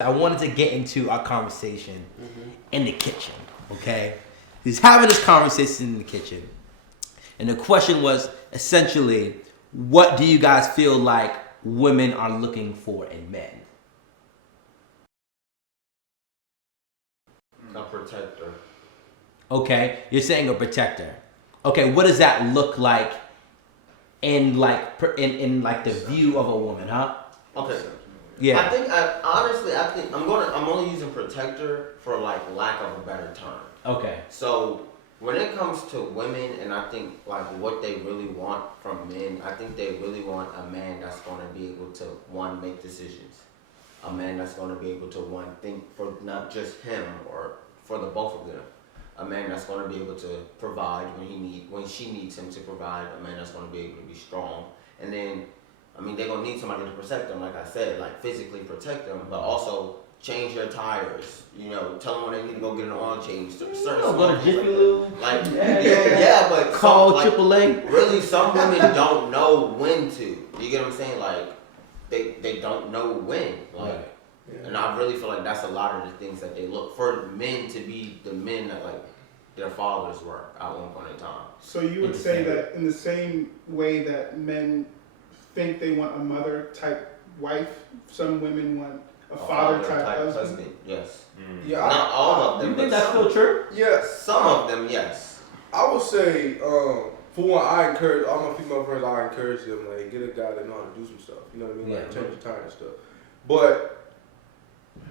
I wanted to get into our conversation in the kitchen, okay? He's having this conversation in the kitchen. And the question was essentially, what do you guys feel like women are looking for in men? A protector. Okay, you're saying a protector. Okay, what does that look like in like the view of a woman, huh? Okay. Yeah. I think I'm only using protector for like lack of a better term. Okay. So when it comes to women, and I think like what they really want from men, I think they really want a man that's going to be able to make decisions, a man that's going to be able to think for not just him or for the both of them, a man that's going to be able to provide when she needs him to provide, a man that's going to be able to be strong, and then they're going to need somebody to protect them, like I said, like physically protect them, but also change their tires, tell them when they need to go get an oil change. Certain go to Jiffy Lube. Like, yeah, but call AAA. Really, some women don't know when to. You get what I'm saying? Like, they don't know when. Like, right. Yeah. And I really feel like that's a lot of the things that they look for men to be the men that like their fathers were at one point in time. So you would say that in the same way that men think they want a mother type wife, some women want a father type husband. Yes. Yeah, Not all of them. You think but that's some. still true? Yes. Some of them, yes. I would say, for one, I encourage all my female friends. I encourage them like get a guy that know how to do some stuff. You know what I mean? Like change the tire and stuff. But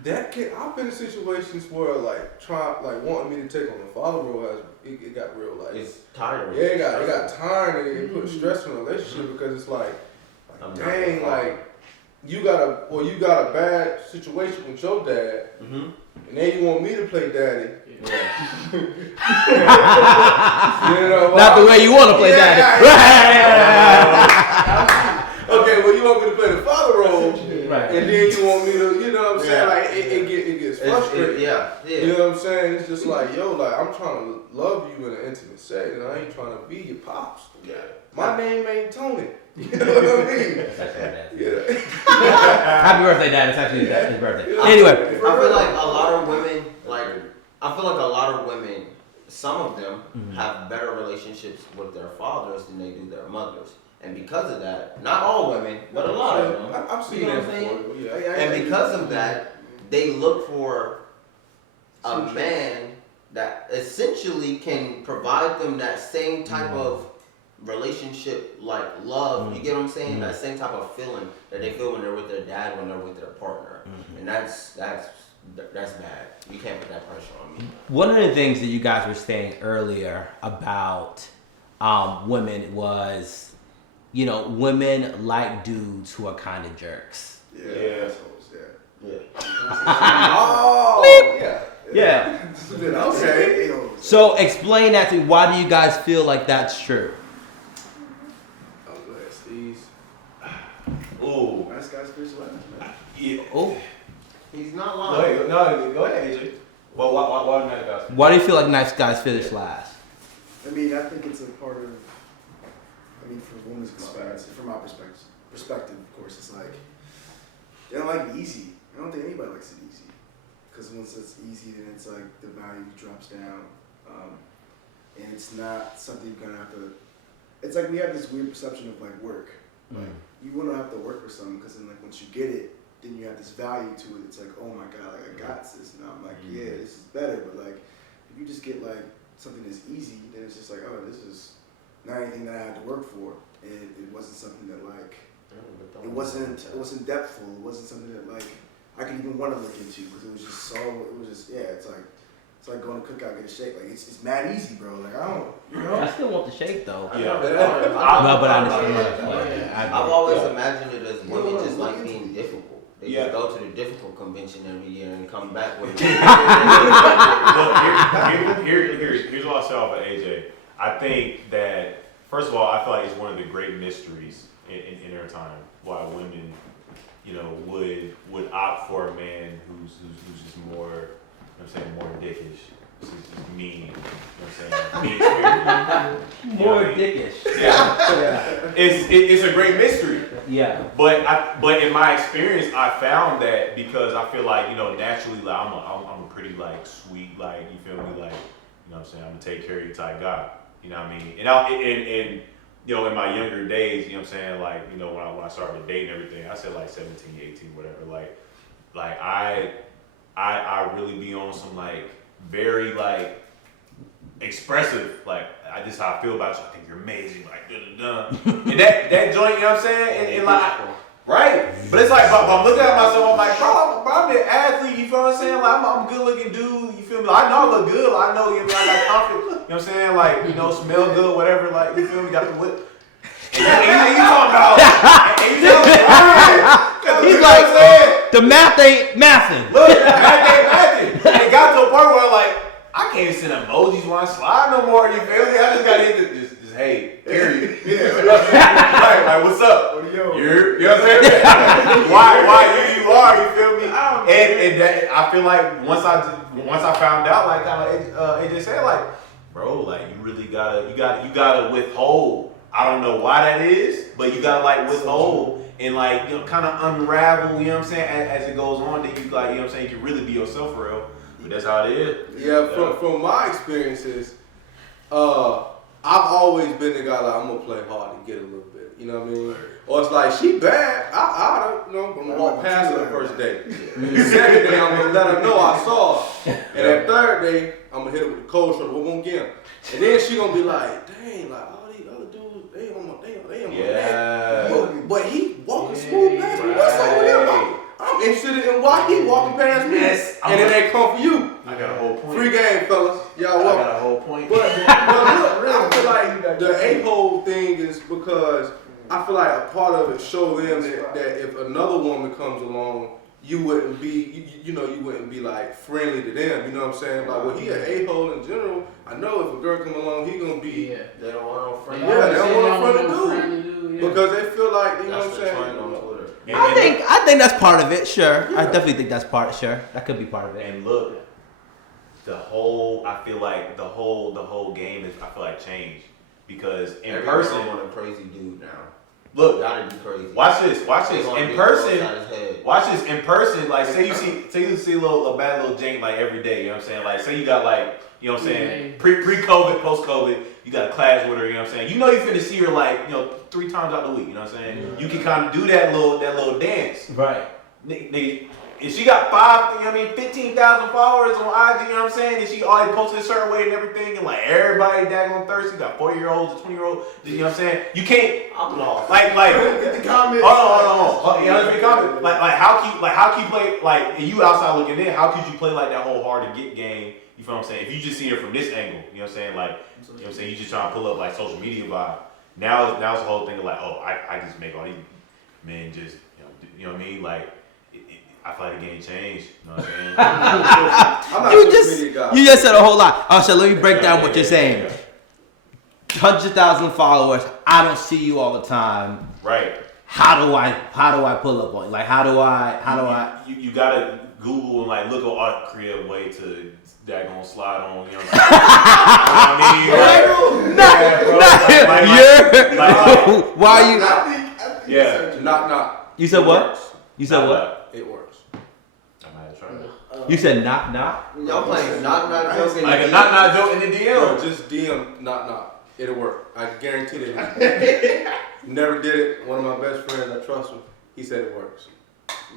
I've been in situations where wanting me to take on the father role it got real like It's tiring. Yeah, it got tiring and it put stress on the relationship because it's like dang, like you got a bad situation with your dad, and then you want me to play daddy. Yeah. Not the way you want to play daddy. Okay, well you want me to play the father role, Right. and then you want me to, you know what I'm saying? Like it gets frustrating. Yeah. You know what I'm saying? It's just like, yo, like I'm trying to love you in an intimate setting. I ain't trying to be your pops. Yeah. My name ain't Tony. You know what I mean? Yeah. Happy birthday, Dad. It's actually his birthday. Anyway. I feel like a lot of women, some of them have better relationships with their fathers than they do their mothers. And because of that, not all women, but a lot of them. I've seen you know that what I'm saying? before. Yeah. And because of that, they look for a man that essentially can provide them that same type of relationship, like love. You get what I'm saying? That same type of feeling that they feel when they're with their dad, when they're with their partner. And that's bad. You can't put that pressure on me. One of the things that you guys were saying earlier about women was, women like dudes who are kind of jerks. Yeah. Yeah. Yeah. Okay. So explain that to me. Why do you guys feel like that's true? Oh, go ahead, Steve. Ooh. Nice guys finish last, man. Yeah. Oh. He's not Go lying. ahead. No, go ahead, AJ. Well, why nice guys? Why do you feel like nice guys finish last? I mean, I think it's a part of, from a woman's perspective, from my perspective, of course, it's like, they don't like it easy. I don't think anybody likes it easy. Because once it's easy, then it's like the value drops down. And it's not something you're going to have to, it's like we have this weird perception of like work. Like, you want to have to work for something because then like once you get it, then you have this value to it. It's like, oh my God, like I got this. And I'm like, yeah, this is better. But like, if you just get like something that's easy, then it's just like, oh, this is not anything that I had to work for. And it wasn't something that like, it wasn't depthful. It wasn't something that like I could even want to look into because it was just it's like going to cookout, get a shake. Like it's mad easy, bro. Like I don't, I still want the shake though. Yeah. No, but I understand. I've always imagined it as women just like being difficult. They Yeah. just go to the difficult convention every year and come back with it. Look, here's what I'll say off of AJ. I think that, first of all, I feel like it's one of the great mysteries in our time why women, would opt for a man who's just more, more dickish. This is mean. You know what I'm saying? Mean spirit. More Yeah. dickish. Yeah. It's a great mystery. Yeah. But in my experience, I found that because I feel like, you know, naturally, like I'm a pretty like sweet, like, you feel me, like, you know what I'm saying, I'm gonna take care of you type guy. You know what I mean? And you know, in my younger days, you know what I'm saying, like, you know, when I started dating and everything, I said like 17, 18, whatever, like I really be on some like very like expressive, like I just how I feel about you. I think you're amazing, like and that joint, you know what I'm saying, and like right, but it's like but I'm looking at myself, I'm like, bro, I'm an athlete, you feel what I'm saying? Like I'm a good looking dude, you feel me? Like, I know I look good, I know, you know, I got confidence, you know what I'm saying? Like, you know, smell good, whatever, like, you feel me? Got the whip. And you talking about, and you know, He's like, the math ain't mathing. look, it got to a point where like I can't send emojis when I slide no more. You feel me? I just gotta hit this hey, period. like what's up? You know what I'm saying? why you are? You feel me? And that, I feel like once I found out, like AJ said, like, bro, like you really gotta withhold. I don't know why that is, but you gotta like withhold and like, you know, kind of unravel. You know what I'm saying? As it goes on, then you like, you know what I'm saying, you can really be yourself for real. But that's how it is. Yeah, from my experiences, I've always been the guy like I'm gonna play hard and get a little bit. You know what I mean? Or it's like she bad. I don't know. I'm gonna walk past her the first day. The second day I'm gonna let her know I saw her. And that third day I'm gonna hit her with the cold shoulder. What won't get him? And then she gonna be like, dang, like all these other dudes, they on my Yeah. but he walking smooth past me. What's up with him? I'm interested in why he walking past me. Yes, and it ain't come for you. I got a whole point. Free game, fellas. Y'all I welcome. got a whole point. But look, I feel like the a-hole thing is because I feel like a part of it show them that if another woman comes along, you wouldn't be, you wouldn't be like friendly to them. You know what I'm saying? Like, well, he an a-hole in general. I know if a girl come along, he gonna be. Yeah, they don't want no friend. Yeah, they don't want a friend to do because they feel like you know That's what the I'm trend on saying. Twitter. I think that's part of it. Sure, I definitely think that's part. Sure, that could be part of it. And look, I feel like the whole game is, I feel like, changed because in Every person, girl want a crazy dude now. look, Gotta be crazy. watch this They gonna in be person. outside his head. Watch this in person. Like, say you see a bad little jank like every day. You know what I'm saying? Like, say you got like, you know what I'm saying, pre-COVID, post-COVID, you got a class with her. You know what I'm saying? You know you finna see her like, you know, 3 times out the week. You know what I'm saying? You can kind of do that little dance. Right. Nigga, if she got 15,000 followers on IG, you know what I'm saying? And she always posted a certain way and everything, and like everybody daggone thirsty, got 40-year-olds, 20-year-olds, you know what I'm saying? You can't, I'm lost. like, Get the comments. hold on. You know what I'm saying? Like, how can you play, like, and you outside looking in, how could you play like that whole hard to get game? You feel what I'm saying? If you just see it from this angle, you know what I'm saying? Like, you know what I'm saying? You just trying to pull up like social media vibe. Now it's the whole thing of like, oh, I just make all these men just, you know what I mean? Like, I feel like the game changed. You know what I'm saying? I'm not You a social just media guy. you just said a whole lot. Oh, so let me break down what you're saying. Yeah. 100,000 followers. I don't see you all the time. Right. How do I pull up on you? Like how do I? You gotta Google and like look at a creative way to daggone slide on. You know what I'm saying? Why are you? Yeah. Knock. You said what? Works. You said Not what? It works. I might have tried that. You said knock. Y'all playing knock joking. Like a not joke in the Bro, DM. just DM knock. It'll work. I guarantee it. Never did it. One of my best friends, I trust him. He said it works.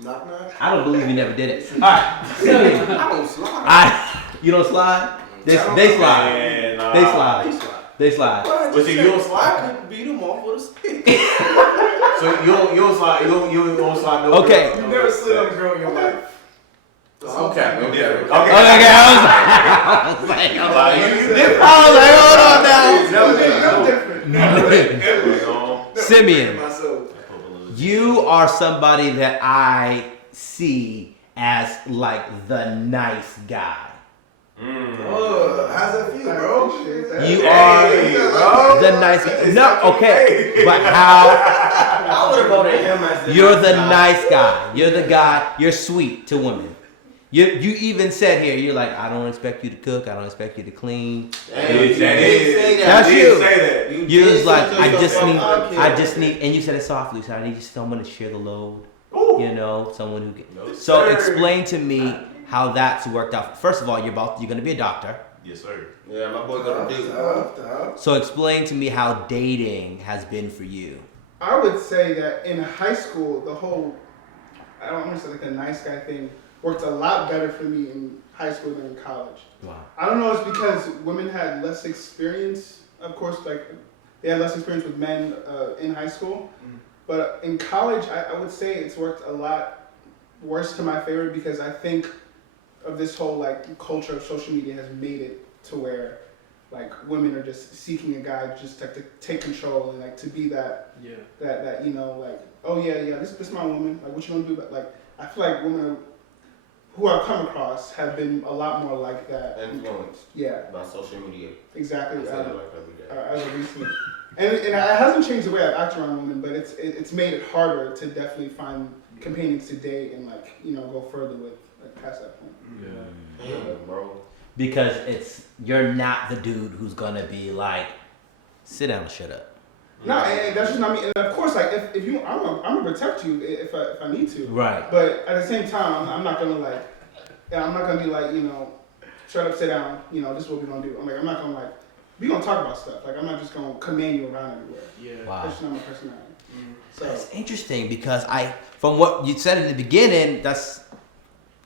Knock. I don't believe you never did it. All right. I don't slide. You don't slide? They slide. Man, nah. They slide. He slide. They slide. But see, you don't slide. I could beat him off with a stick. So you don't slide. You don't slide no. Okay. girl. You never slid on a girl in your life. Okay, no different. Okay. I was like, You different. hold on now. No different. Simeon, Myself. you are somebody that I see as like the nice guy. Oh, how's that feel, bro? You Hey, are bro. the nice guy. No, okay, but how? I would have voted him as the You're nice the guy. nice guy. You're the guy. You're sweet to women. You even said here, you're like, I don't expect you to cook, I don't expect you to clean. Hey, you That did is- say that. That's I you. did say that. You did was like, set I yourself just up. need, and you said it softly, so I need someone to share the load. Ooh. You know, someone who can. No, So sir. explain to me how that's worked out. First of all, you're gonna be a doctor. Yes, sir. Yeah, my boy gonna do. So explain to me how dating has been for you. I would say that in high school, the whole, I don't want to say like the nice guy thing, worked a lot better for me in high school than in college. Wow. I don't know, it's because women had less experience, of course, like they had less experience with men in high school. But in college, I would say it's worked a lot worse to my favor because I think of this whole like culture of social media has made it to where like women are just seeking a guy just like to take control and like to be that that you know like, oh yeah this is my woman, like what you gonna do? But like I feel like women who I've come across have been a lot more like that. Influenced Yeah, by social media. exactly. I say that like every day. As of recently. And it hasn't changed the way I act around women, but it's made it harder to definitely find companions to date and like, you know, go further with like past that point. Damn, bro. Because you're not the dude who's gonna be like, sit down and shut up. No, and that's just not me. And of course, like if you, I'm gonna protect you if I need to. Right. But at the same time, I'm not gonna like, I'm not gonna be like, you know, shut up, sit down. You know, this is what we're gonna do. I'm not gonna like, we gonna talk about stuff. Like I'm not just gonna command you around everywhere. Yeah. Wow. That's just not my personality. So That's interesting because from what you said in the beginning,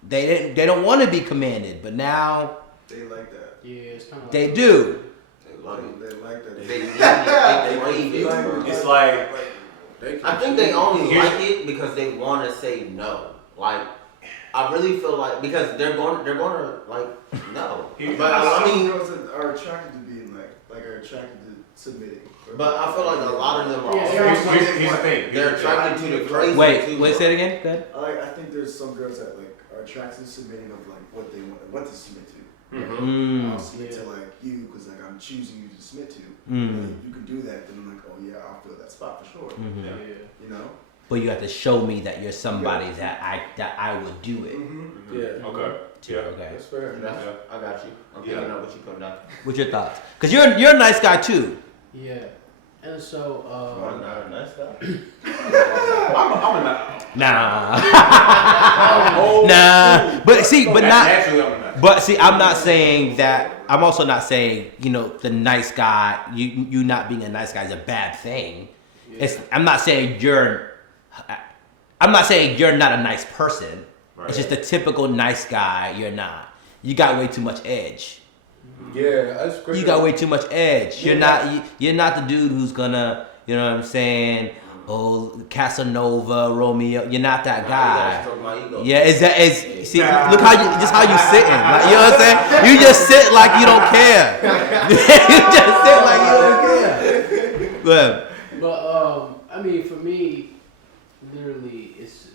they don't want to be commanded, but now They like that. Yeah, it's kind of they do. They love it. They like that. They need it. They crave it, bro. It's like I think they only like it because they want to say no. Like, I really feel like because they're gonna like no. But I mean, girls that are attracted to being like are attracted to submitting. but I feel like a lot of them are. Yeah, also, here's the thing. they're attracted to the crazy. Wait, too, say it again. Go ahead. I think there's some girls that like are attracted to submitting of like what they want, what to submit to. Mm-hmm. I'll submit to like you because like I'm choosing you to submit to. Mm. Like, you can do that, then I'm like, oh yeah, I'll fill that spot for sure. Mhm. Yeah. You know. But you have to show me that you're somebody that I would do it. Yeah. Okay. Yeah. Okay. That's fair. I got you. I'm Yeah. picking up what you put down. What's your thoughts? Because you're a nice guy too. Yeah. And so, I'm not a nice guy. I'm a not. Nah. Oh, Nah. But see, but not. Naturally, I'm a not. But see, I'm not saying that. I'm also not saying the nice guy. You not being a nice guy is a bad thing. I'm not saying you're. I'm not saying you're not a nice person. Right. It's just the typical nice guy. You're not. You got way too much edge. Yeah, that's crazy. You got way too much edge. You're not the dude who's gonna. You know what I'm saying? Oh, Casanova, Romeo. You're not that guy. Yeah, see, look how you sitting. Like, you know what I'm saying? You just sit like you don't care. You just sit like you don't care. But but I mean, for me, literally, it's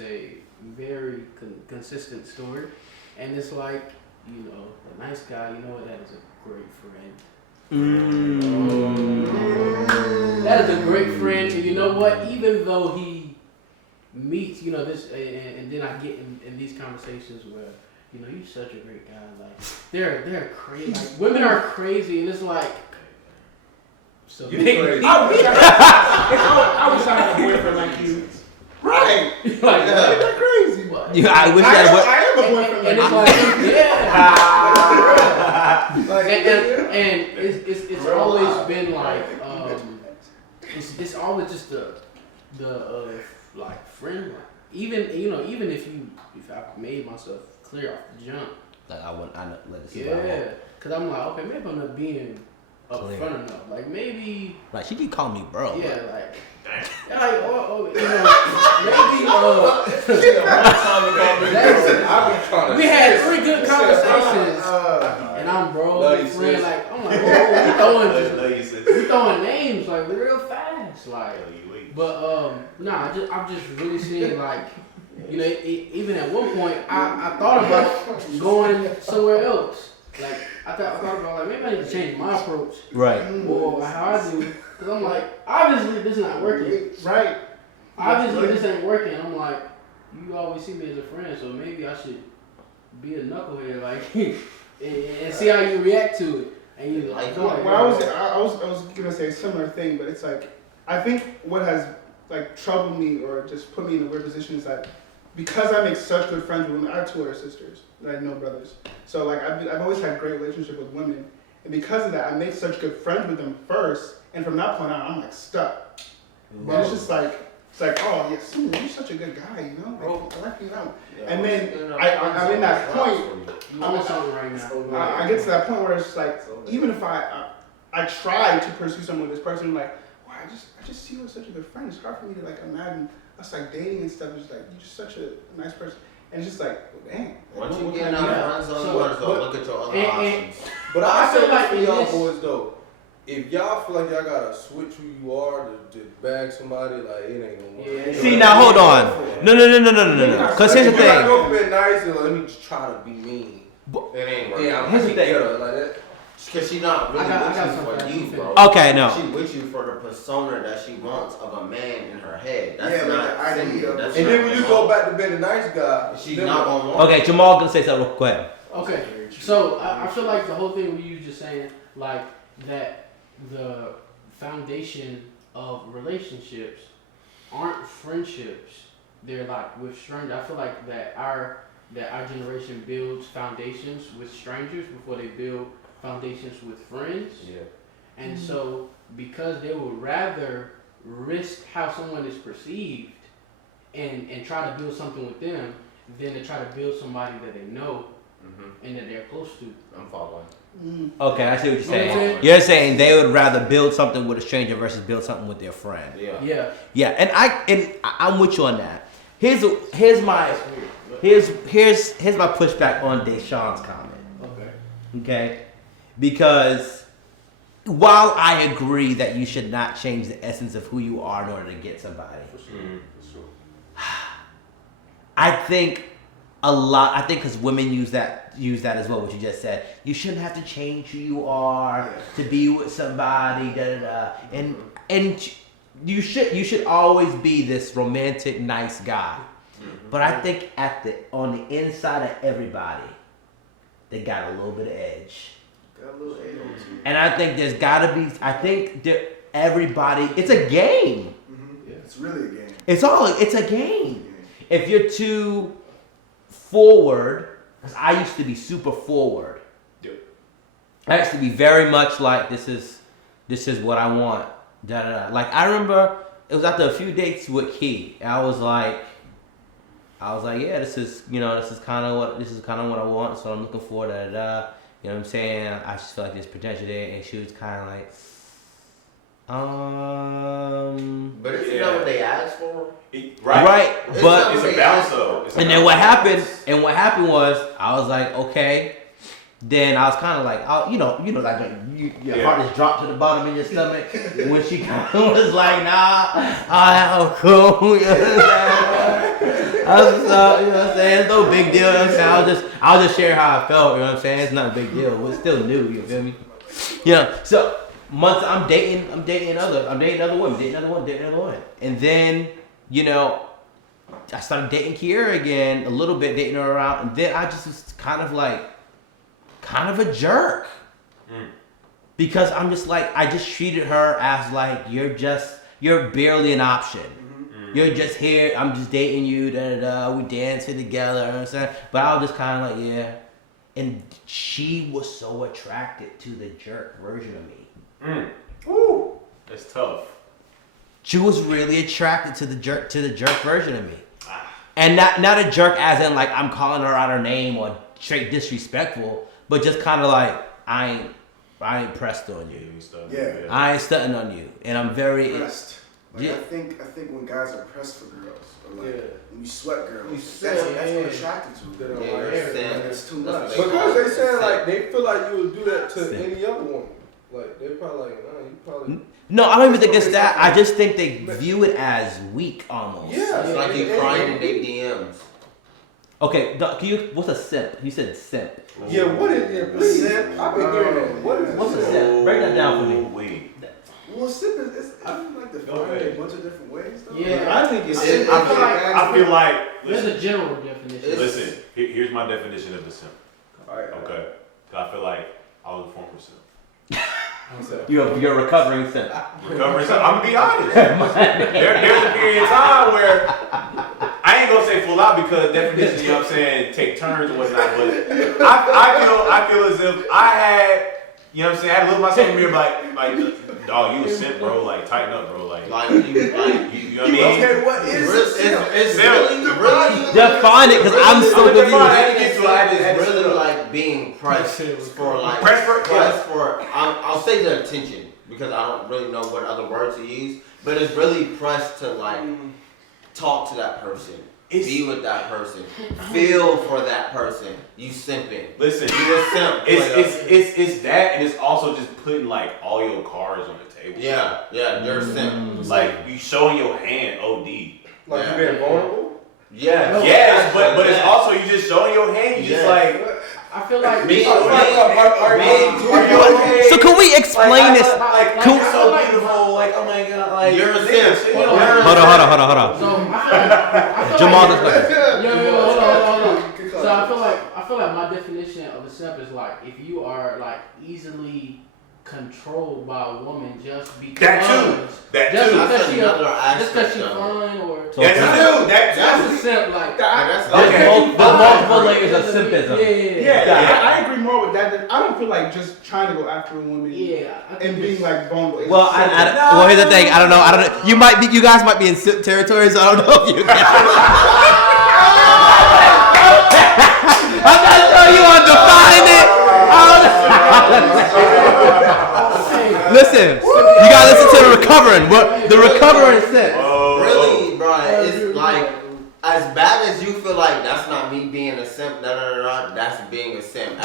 a very consistent story, and it's like, you know, a nice guy. You know what? That is a great friend. That is a great friend, and you know what? Even though he meets, you know, this, and then I get in these conversations where, you know, you're such a great guy. Like they're crazy. Like, women are crazy, and it's like. So You crazy. I wish I had a boyfriend like you. Right. like, They're crazy. what? I wish I would. I am a boyfriend And like it's you. like, yeah. Like, and it's always been like it's always just the like friend, even if I made myself clear off the jump, Like I know, let it yeah, because I'm like, okay, maybe I'm not being Clear. upfront enough, like maybe Like she keep calling me bro. yeah, like maybe we had 3 good conversations. And I'm bro, Love you, friend, sis. like I'm like, whoa, Love you, sis. we throwing names like real fast, like. Love you, wait. But I'm just really seeing like, you know, even at one point I thought about going somewhere else. Like I thought about like maybe I need to change my approach Right. or how I do, because I'm like, obviously this is not working. Right. Obviously this ain't working. I'm like, you always see me as a friend, so maybe I should be a knucklehead, like, and see how you react to it. And you Like, go When I was gonna say a similar thing, but it's like I think what has like troubled me or just put me in a weird position is that because I make such good friends with women, I have two older sisters and I have no brothers. So like I've always had great relationship with women, and because of that, I make such good friends with them first, and from that point on, I'm like stuck. But it's just like oh yes, you're such a good guy, you know, like, I like you know. And then I'm in that point. You want something right now. I get to that point where it's like, even if I try to pursue someone with this person, I'm like, wow, I just see you as such a good friend. It's hard for me to like imagine us like dating and stuff. It's like you're just such a nice person, and it's just like, dang. Once you what get can I in do? our friend zone, you want to go look at your other options. But I I feel feel like like for in y'all this- boys though, if y'all feel like y'all gotta switch who you are to bag somebody, like it ain't gonna work. Yeah. See, now hold on. No. Because here's the If you gotta thing. go from being nice and let me just try to be mean. It ain't working. Yeah, I'm Here's the gonna thing. get her like that. Because she's not really I got with you something for I you, can bro. Okay, no. She with you for the persona that she wants of a man in her head. That's Yeah, but not the idea Cindy. of- That's And not then when you her go mom. back to being a nice guy, She's then not what? gonna want Okay, Jamal gonna say something real quick. Okay, so I feel like the whole thing we was just saying, like, that the foundation of relationships aren't friendships. They're like with strangers. I feel like that our generation builds foundations with strangers before they build foundations with friends. Yeah. And so, because they would rather risk how someone is perceived and try to build something with them than to try to build somebody that they know and that they're close to. I'm following. Okay, I see what you're saying. Okay. You're saying they would rather build something with a stranger versus build something with their friend. Yeah. Yeah. Yeah, and I'm with you on that. Here's my That's weird. but- here's my pushback on Deshaun's comment. Okay. Okay, because while I agree that you should not change the essence of who you are in order to get somebody, I think because women use that as well. What you just said, you shouldn't have to change who you are to be with somebody. And you should always be this romantic, nice guy. But I think on the inside of everybody, they got a little bit of edge. Got a little edge on you. And I think there's gotta be. I think everybody. It's a game. Yeah. It's really a game. It's a game. If you're too forward, because I used to be super forward. Yep. I used to be very much like this is what I want. Da da da. Like I remember it was after a few dates with Key. And I was like, yeah, this is kind of what I want. So I'm looking for da da da. You know what I'm saying? I just feel like there's potential there, and she was kind of like, But isn't that what they asked for? right, but It's a balance though. and then what happened? And what happened was I was like, okay. Then I was kind of like, like your heart just dropped to the bottom of your stomach when she kind of was like, nah, I'm cool. You know what I'm saying? I was, you know what I'm saying? It's no big deal. You know what I'm saying? I was just sharing how I felt. You know what I'm saying? It's not a big deal. We're still new. You feel me? So months I'm dating other women, and then I started dating Kiera again a little bit, dating her around, and then I just was kind of a jerk because I'm just like I just treated her as like you're barely an option. You're just here. I'm just dating you. Da da da. We dancing together. You know what I'm saying? But I was just kind of like yeah, and she was so attracted to the jerk version of me. Woo. That's tough. She was really attracted to the jerk version of me, and not a jerk as in like I'm calling her out her name or straight disrespectful, but just kind of like I ain't pressed on you. Yeah. I ain't stunting on you, and I'm very. Pressed. Like, Yeah. I think when guys are pressed for girls, or like when you sweat girls, You that's sweat, what yeah. attracted to They them. don't Yeah, like you're it. saying- Like, it's too That's much. what Because they saying Simp. like they feel like you would do that to Simp. any other woman. Like they probably like, nah, you probably. No, I don't even think it's that. I just think they view it as weak almost. Yeah. It's like you crying in their DMs. Okay, what's a simp? You said simp. Yeah, what is it? Please, Simp. I've been hearing that. What is What's a simp? simp? Break that down for me. Wait. Well, sip is like defined a bunch of different ways, though. Yeah. I think it's. I feel like There's listen, a general definition. listen. Here's my definition of a simp. Alright. Okay, 'cause I feel like I was a former simp. You're a recovering simp. Recovering simp. I'm gonna be honest. There's a period of time where I ain't gonna say full out because definition, you know what I'm saying, take turns and whatnot. But I feel as if I had, you know what I'm saying, I had to look myself in the mirror like, dog, you a simp, bro. Like, tighten up, bro. Like, Like you you know what I mean? Okay, what is simp? it's Simp. really Define it, because I'm so I'm confused. I had to get to it. I had to it's sit really up. like being pressed for like Pressed for- I'll say the attention because I don't really know what other words to use, but it's really pressed to like talk to that person, be with that person, feel for that person. You simping. Listen, You a simp. it's that, and it's also just putting like all your cards on the table. Yeah, you're a simp. Like you showing your hand, OD. Like Yeah. you being vulnerable? Yeah. Yes, but it's also you just showing your hand. You just Yes. like. I feel like Me- Are you okay? So can we explain this? Like, Can- you're so beautiful. Like, oh my god. Like, You're a nigga, simp. you know, Hold on. So I feel Jamal like, does better. Yo, hold on. So I feel like my definition of a simp is like if you are like easily controlled by a woman just because That too. just That's because she another just because aspect she of it. fine or That that's too. a simp like That's Okay. The multiple layers of simpism. Yeah. I agree more with that. I don't feel like just trying to go after a woman Yeah. I think and being it's- like vulnerable. It's Well, simple. well, here's the thing. I don't know. You guys might be in simp territory, so I don't know if you guys. I'm not sure you want to define it. Listen, you gotta listen to the recovering. What the recovering simp? Really, bro, it's like as bad as you feel like that's not me being a simp, that's being a simp. You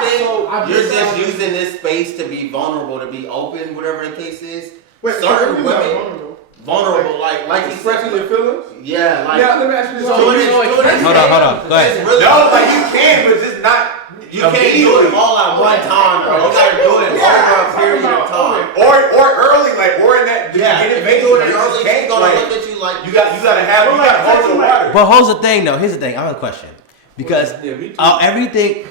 think you're just using this space to be vulnerable, to be open, whatever the case is. Wait, certain so women, vulnerable, like he Expressing said, your feelings? yeah, like Yeah, let me ask you this. So to you an know, extent, Hold on. Go ahead. it's really, No, like you can, but just not. you can't do it all at one time. Bro. You gotta do it over a period of time. Or early, like or in that Yeah, beginning if phase. you do it you just early, she's can't, gonna like, look at you like you gotta hold your water. But here's the thing, though. Here's the thing. I have a question because Yeah, me too.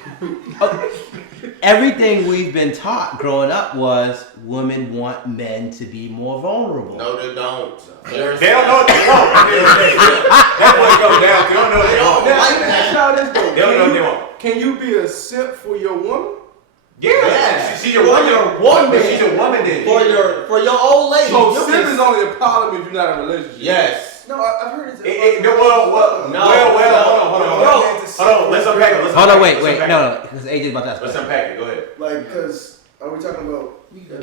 everything we've been taught growing up was women want men to be more vulnerable. No, they don't. They don't know what they want. That's what it comes down to. They don't know what They they don't want. like that. Now this though. They don't know what they want. Can you be a simp for your woman? Yeah. She's your For woman. your woman. But she's your woman then. For your old lady. So you simp can- is only a problem if you're not in a relationship. Yes. No, I've heard it's. Hold on. Let's unpack it. Hold on, wait. No, because AJ's about to ask. Let's unpack it. Go ahead. Like, because are we talking about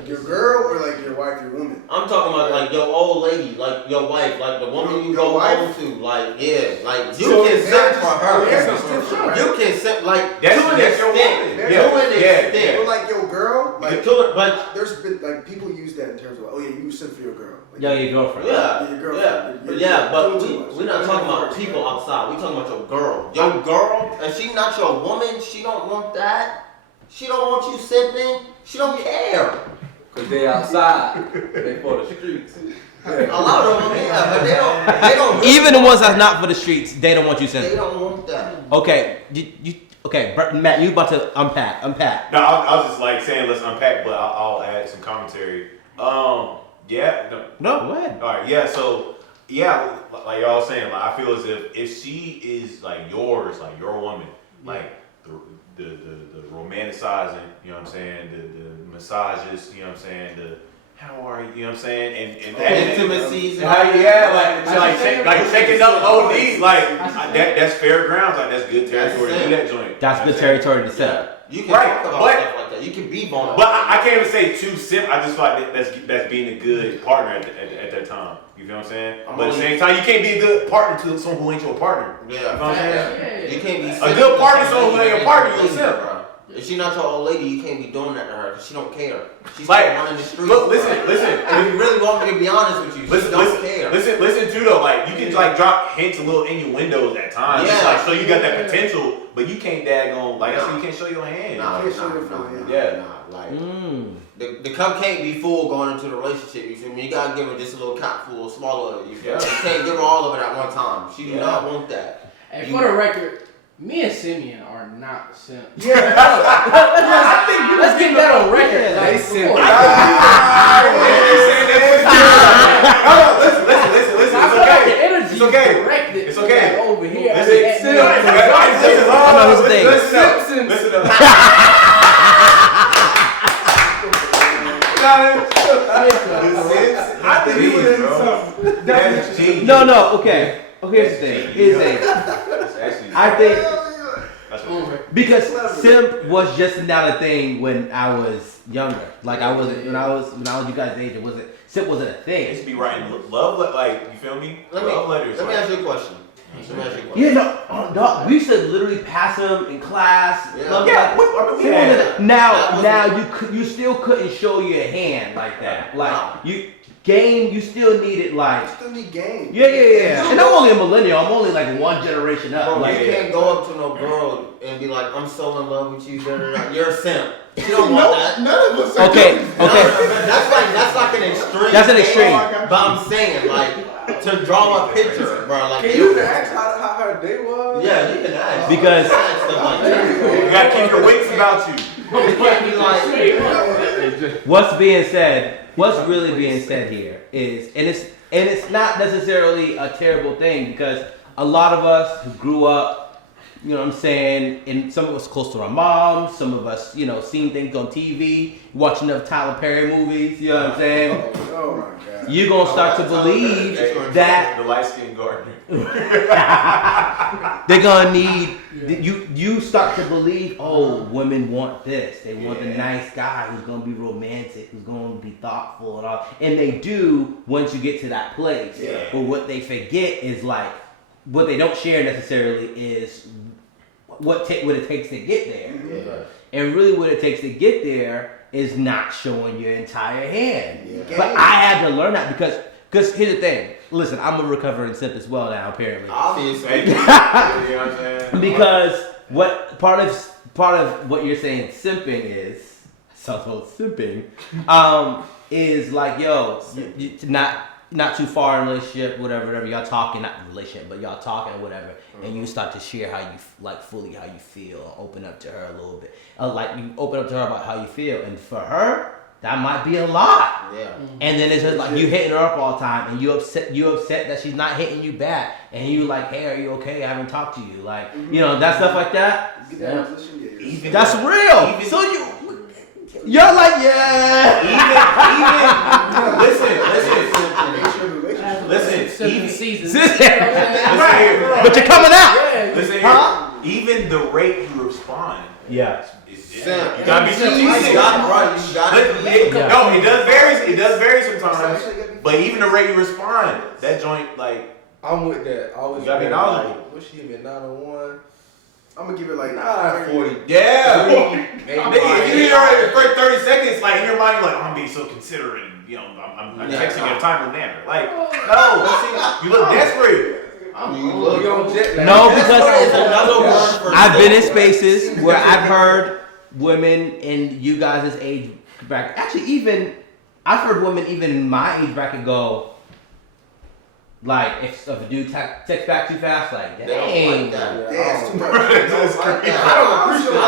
your girl or like your wife, your woman? I'm talking about like your old lady, like your wife, like the woman you Your go wife? home to, like yeah, like you So can it's simp not for just- her. yeah, it's different. You can simp like That's to an your extent. woman. To an Yeah. extent. But like your girl, like To it, but there's been like people use that in terms of oh yeah, you simp for your girl. Like, Yo, your girlfriend. yeah, Your girlfriend. yeah, You're yeah. But doing too much. we're not talking about people outside. We're talking about your girl. Your girl, and she not your woman. She don't want that. She don't want you simping. She don't care. Cause they outside, they for the streets. A lot of them, yeah, but they don't. Even the ones that's not for the streets, they don't want you They sending. don't want that. Okay, okay, Matt, you about to unpack. No, I was just like saying let's unpack, but I'll add some commentary. Yeah. No. No, go ahead. All right. Yeah. So yeah, like y'all saying, like I feel as if she is like yours, like your woman, like the romanticizing, you know what I'm saying, the massages, you know what I'm saying, the how are you, you know what I'm saying, and Intimacies. how like checking up OD, like that's fair grounds, like that's good territory to do that joint. That's good territory to set. You can Right, talk about but- stuff like that. You can be vulnerable. But I can't even say too simp. I just feel like that's being a good partner at that time. You feel what I'm saying? I'm But at the only- same time, you can't be a good partner to someone who ain't your partner. Yeah. You know what I'm saying? You can't be A good partner is someone who ain't your partner, you a simp. bro. If she not your old lady, you can't be doing that to her because she don't care. She's Like, still running the streets. Look, bro. listen. And if you really want me to be honest with you, she don't care. Listen too though. Like you can like drop hints a little innuendos at times. It's Yeah. like so you got that potential, but you can't daggone like I said. You can't show your hand. Nah, can't show nah, your nah, feelings. nah, Yeah. nah, like, the cup can't be full going into the relationship. You feel me? You gotta give her just a little cup full, smaller. You feel me? You can't give her all of it at one time. She do not want that. And for the record, me and Simeon are not simps. Yeah. Let's get that on record. Like, They simp. before- Listen. I feel like the energy It's okay. is directed It's okay. like over here. Listen, At listen, me. I know his thing. Listen up. I think he was, bro. That's genius. No. Okay. Here's the thing. I think That's what because simp was just not a thing when I was younger. Like I wasn't when I was you guys' age. It wasn't simp wasn't a It thing. used to be writing love, like, you feel me? Love letters. Let me like- ask you a question. Yeah, no, we used to literally pass them in class. Yeah. Love Yeah, letters. we wanted Yeah. that. Now you still couldn't show your hand like that. Like you still needed like. Still need game. Yeah. And I'm only a millennial. I'm only like one generation up. Bro, Like, you can't go up to no girl and be like, I'm so in love with you. You're a simp. You don't want that. None of us are Okay. doing No, that. that's like an extreme. That's an thing, extreme. But I'm saying, like, to draw a picture, bro. Like, Can you ask how her day was? yeah, you can ask. Because- You can ask stuff like that. You gotta keep your wits about you. You can't be like, what's being said, what's really being said here is, and it's not necessarily a terrible thing because a lot of us who grew up, you know what I'm saying, and some of us close to our moms, some of us, you know, seen things on TV, watching enough Tyler Perry movies, you know what I'm saying? Oh my god. You're gonna start to believe that The light skinned gardener. they're gonna need you start to believe, oh, women want this. They want the nice guy who's gonna be romantic, who's gonna be thoughtful and all. And they do once you get to that place. Yeah. But what they forget is like what they don't share necessarily is what it takes to get there. And really what it takes to get there is not showing your entire hand. But I had to learn that because here's the thing. Listen, I'm a recovering simp as well now, apparently. obviously. You know what I'm saying? Because what part of what you're saying simping is sounds like simping, is like you not too far in a relationship, whatever y'all talking, not relationship, but y'all talking or whatever, and you start to share how you like fully how you feel, open up to her a little bit, like you open up to her about how you feel, and for her that might be a lot. Yeah. And then it's just like you hitting her up all the time, and you upset that she's not hitting you back, and you like, hey, are you okay? I haven't talked to you, like you know that stuff like that. Get that position, yeah. Even That's real. So you're like, yeah. Listen, even seasons. But you're coming out. listen Huh? here. Even the rate you respond. Yeah. You Simp. gotta be You strategic. gotta be. No, it does vary sometimes. But even the rate you respond, that joint like I'm with that. I always You gotta be been knowledgeable. like, what's she hit me at 901? I'm gonna give it like 940. yeah. Maybe Nigga, if you hear her in the first 30 seconds, like in your mind, you're like, I'm being so considerate, and you know, I'm texting in a timely manner. Like, no, you look desperate. We on jet lag. No, It's because another word for I've been in simp. spaces where I've heard women in you guys' age bracket. Actually, even I've heard women even in my age bracket go, like, if a dude texts back too fast, like, They don't like dang. that. Yeah, it's too much. I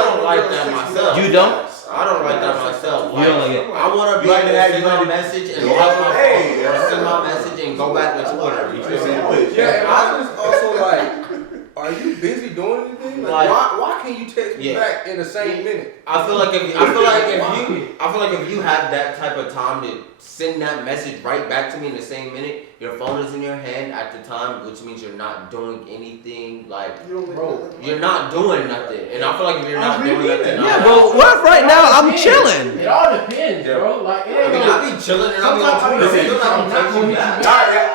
don't like that myself. You don't? I don't like that myself. You don't like it? I want to be You like able to to have send you my like to- message and Yeah. watch my Hey, phone, or send my message and go back to Twitter. You feel me? Yeah, and I was also like, are you busy doing anything? Like, Like- why can't you text me Yeah. back in the same minute? I feel like if you have that type of time to send that message right back to me in the same minute, your phone is in your hand at the time, which means you're not doing anything. Like you're not doing nothing, and I feel like if you're not doing nothing, Yeah, but what if right now I'm chilling? It all depends, bro. Like, it I ain't mean, gonna- I be chilling and I be on Sometimes Twitter. I be Still not I'm not gonna gonna text hit you you back.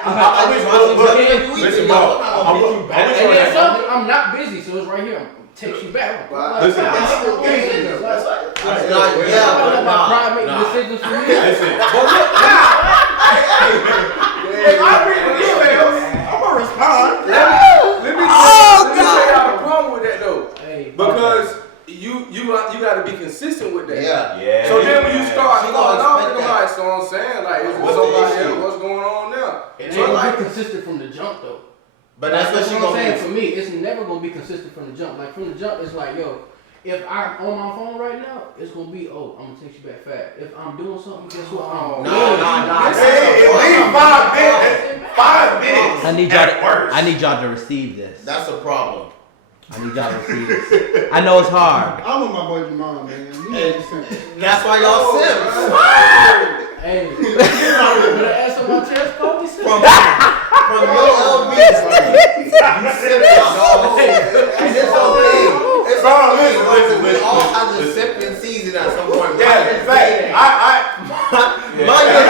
I wish, listen, bro. And then some, I'm not busy, so it's right here. I'm text you back. But- Listen, Like, it's still okay, busy, like, though. like, It's like, not, yeah, I'm but gonna let my pride make nah. decisions for me. Listen. If I read the emails, I'm gonna respond. Let me tell y'all the problem with that though. Hey, Because you got to be consistent with that. Yeah. Yeah. So then when you start She gonna never consistent from the jump though. But that's what she I'm gonna saying. do. For me, it's never gonna be consistent from the jump. Like from the jump, it's like, yo, if I'm on my phone right now, it's gonna be, oh, I'm gonna text you back fast. If I'm doing something, guess what? I'm No. Hey, at least 5 minutes. 5 minutes. I need at y'all. worst. I need y'all to receive this. That's a problem. I need y'all to receive this. I know it's hard. I'm with my boy Jamal, man. He ain't simple. That's why y'all simps. Hey, when I ask about chest, Kobe said. From your LBs, you simp y'all. And it's okay. It's Bro, okay. listen, We all have a sipping season at some point. Yeah, in fact, Mine is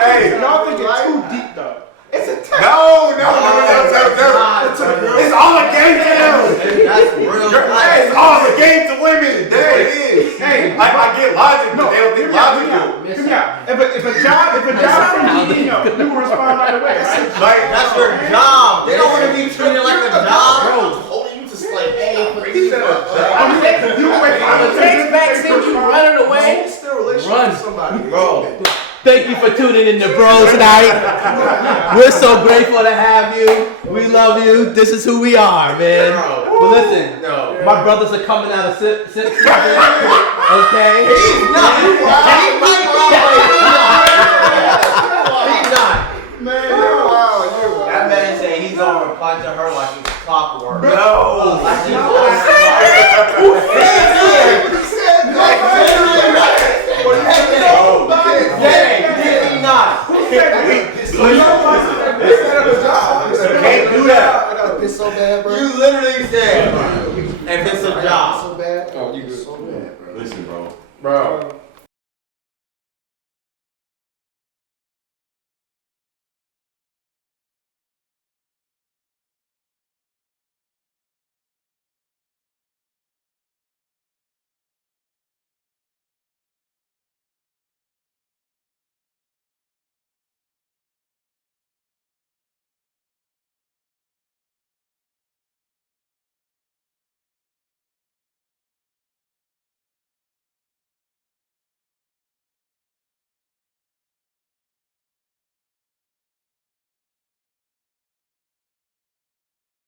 Hey, Y'all think it's too deep though. It's a test. no. It's It's all a game to them. That's real Hey, life. it's all a game to women. That's what it is. Hey, I get logic, but they don't think logical. Hear me out. If a job comes in, you will respond right away, right? Like, That's your job. They don't want to be treated like a job. Holding you to slave. he said a job. You wait On the text back, send you running away. Still a relationship Run. with somebody. Bro. Thank you for tuning in to Bros Night. We're so grateful to have you. We love you. This is who we are, man. Bro. But listen, No. my brothers are coming out of sip season. Okay. He's not. He might be. He's not. Man, you're wild. You're wild. That man said he's gonna reply to her like it's clockwork. No. Like he's gonna Did he not? I gotta piss so bad, bro. You literally said, if it's a job.